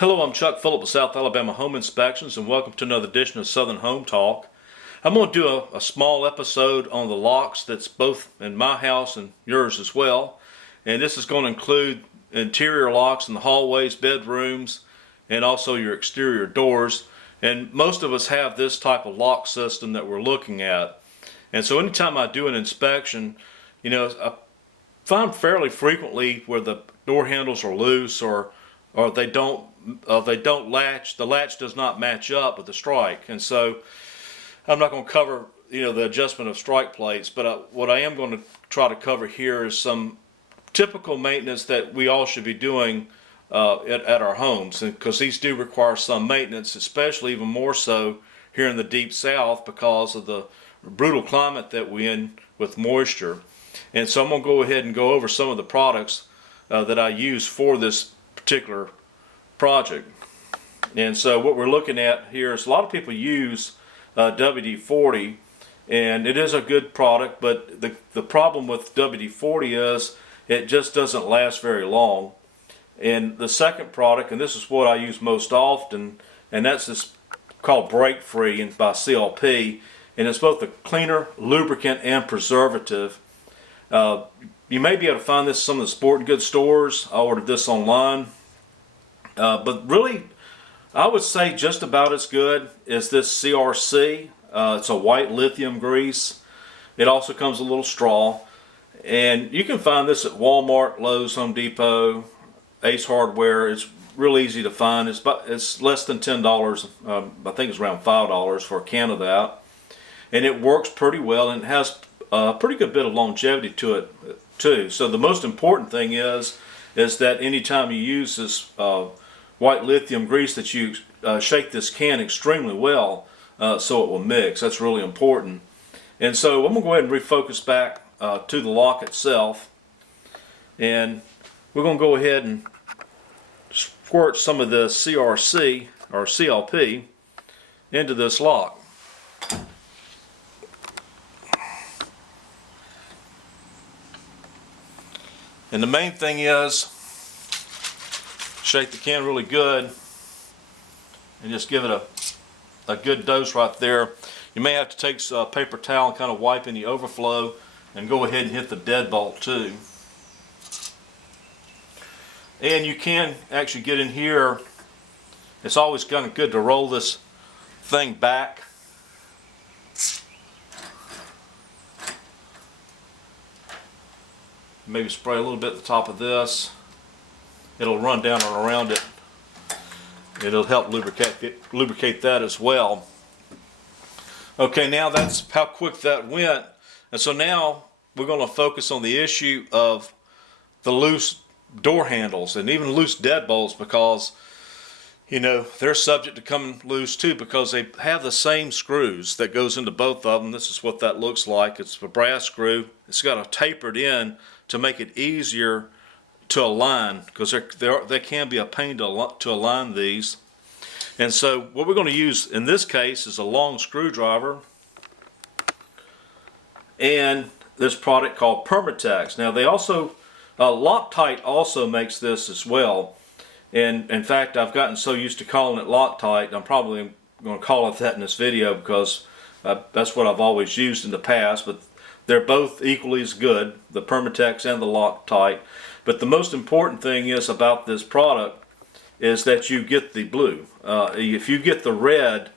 Hello, I'm Chuck Phillip with South Alabama Home Inspections, and welcome to another edition of Southern Home Talk. I'm going to do a small episode on the locks that's both in my house and yours as well. And this is going to include interior locks in the hallways, bedrooms, and also your exterior doors. And most of us have this type of lock system that we're looking at. And so anytime I do an inspection, I find fairly frequently where the door handles are loose or they don't latch. The latch does not match up with the strike, and so I'm not going to cover the adjustment of strike plates. But what I am going to try to cover here is some typical maintenance that we all should be doing at our homes, and because these do require some maintenance, especially even more so here in the deep south because of the brutal climate that we're in with moisture. And so I'm going to go ahead and go over some of the products that I use for this particular project. And so what we're looking at here is a lot of people use WD-40, and it is a good product, but the problem with WD-40 is it just doesn't last very long. And the second product, and this is what I use most often, and that's this called Break Free by CLP, and it's both a cleaner, lubricant, and preservative. You may be able to find this in some of the sporting goods stores. I ordered this online. But really, I would say just about as good as this CRC. It's a white lithium grease. It also comes with a little straw. And you can find this at Walmart, Lowe's, Home Depot, Ace Hardware. It's real easy to find. It's less than $10. I think it's around $5 for a can of that. And it works pretty well, and it has a pretty good bit of longevity to it too. So the most important thing is that anytime you use this white lithium grease, that you shake this can extremely well so it will mix. That's really important. And so I'm going to go ahead and refocus back to the lock itself, and we're going to go ahead and squirt some of the CRC or CLP into this lock. And the main thing is shake the can really good and just give it a good dose right there. You may have to take a paper towel and kind of wipe any overflow and go ahead and hit the deadbolt too. And you can actually get in here. It's always kind of good to roll this thing back. Maybe spray a little bit at the top of this. It'll run down and around it. It'll help lubricate that as well. Okay, now that's how quick that went. And so now we're going to focus on the issue of the loose door handles and even loose deadbolts, because they're subject to coming loose too, because they have the same screws that goes into both of them. This is what that looks like. It's a brass screw. It's got a tapered end to make it easier to align, because they can be a pain to align these. And so what we're going to use in this case is a long screwdriver and this product called Permatex. Now they also, Loctite also makes this as well. And in fact, I've gotten so used to calling it Loctite, I'm probably going to call it that in this video, because that's what I've always used in the past. But they're both equally as good, the Permatex and the Loctite. But the most important thing is about this product is that you get the blue. If you get the red,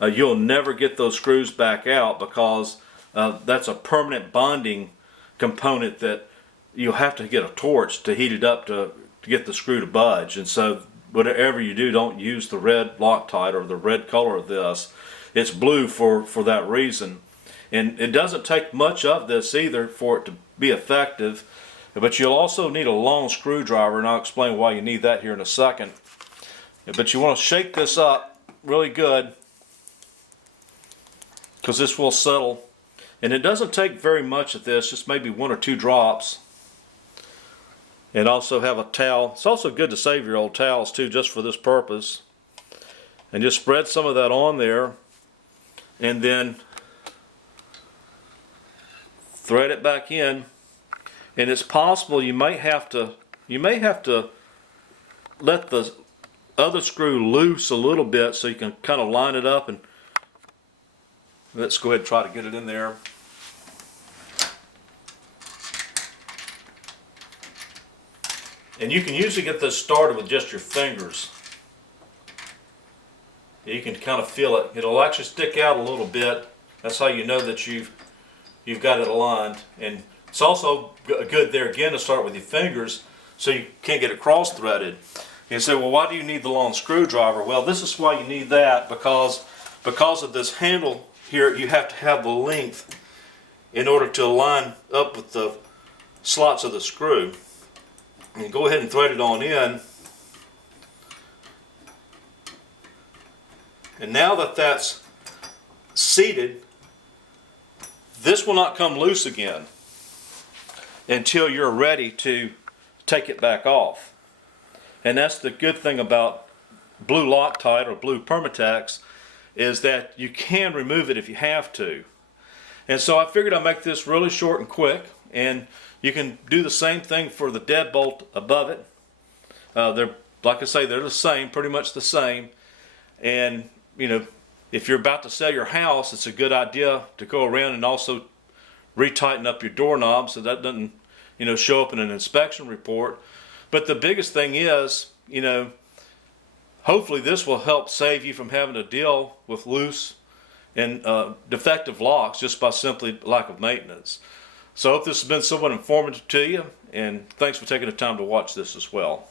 you'll never get those screws back out, because that's a permanent bonding component that you'll have to get a torch to heat it up to get the screw to budge. And so whatever you do, don't use the red Loctite or the red color of this. It's blue for that reason. And it doesn't take much of this either for it to be effective, but you'll also need a long screwdriver, and I'll explain why you need that here in a second. But you want to shake this up really good, because this will settle. And it doesn't take very much of this, just maybe 1 or 2 drops. And also have a towel. It's also good to save your old towels too, just for this purpose. And just spread some of that on there, and then thread it back in. And it's possible you may have to let the other screw loose a little bit so you can kind of line it up, and let's go ahead and try to get it in there. And you can usually get this started with just your fingers. You can kind of feel it. It'll actually stick out a little bit. That's how you know that you've got it aligned. And it's also good there again to start with your fingers so you can't get it cross-threaded. You say, well, why do you need the long screwdriver? Well, this is why you need that, because of this handle here, you have to have the length in order to align up with the slots of the screw. And go ahead and thread it on in. And now that that's seated, this will not come loose again until you're ready to take it back off. And that's the good thing about blue Loctite or blue Permatex, is that you can remove it if you have to. And so I figured I'd make this really short and quick, and you can do the same thing for the deadbolt above it. They're, like I say, they're the same, pretty much the same. And you know, if you're about to sell your house, it's a good idea to go around and also retighten up your doorknob so that doesn't, you know, show up in an inspection report. But the biggest thing is, you know, hopefully this will help save you from having to deal with loose and defective locks just by simply lack of maintenance. So I hope this has been somewhat informative to you, and thanks for taking the time to watch this as well.